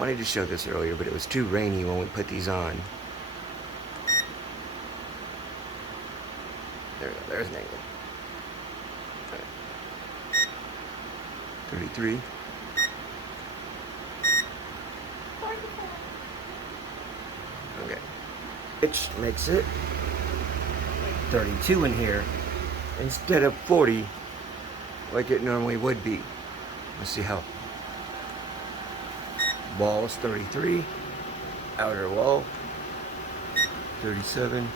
wanted to show this earlier, but it was too rainy when we put these on. There we go, there's an angle. Right. 33. Okay. Which makes it 32 in here instead of 40 like it normally would be. Let's see how. Wall is 33, outer wall 37,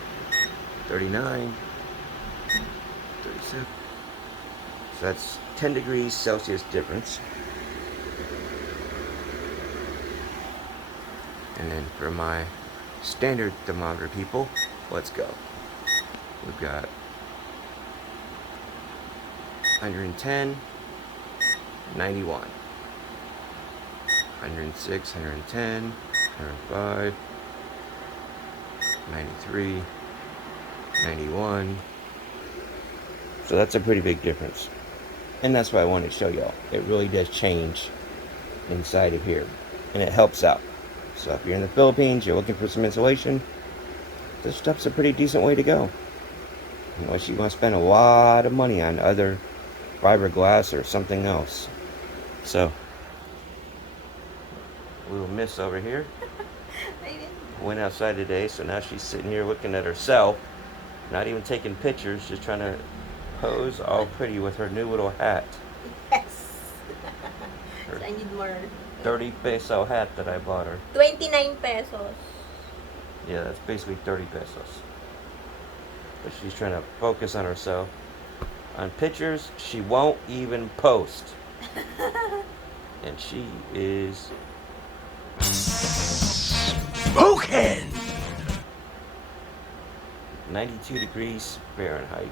39, 37. So that's 10 degrees Celsius difference. And then for my standard thermometer people, let's go. We've got 110, 91, 106, 110, 105, 93, 91. So that's a pretty big difference. And that's what I wanted to show y'all. It really does change inside of here. And it helps out. So if you're in the Philippines, you're looking for some insulation, this stuff's a pretty decent way to go. Unless you want to spend a lot of money on other fiberglass or something else. So, little miss over here went outside today, so now she's sitting here looking at herself, not even taking pictures, just trying to pose all pretty with her new little hat. Yes. So I need more. 30 peso hat that I bought her. 29 pesos. Yeah, that's basically 30 pesos. But she's trying to focus on herself. On pictures, she won't even post. And she is smoking! 92 degrees Fahrenheit.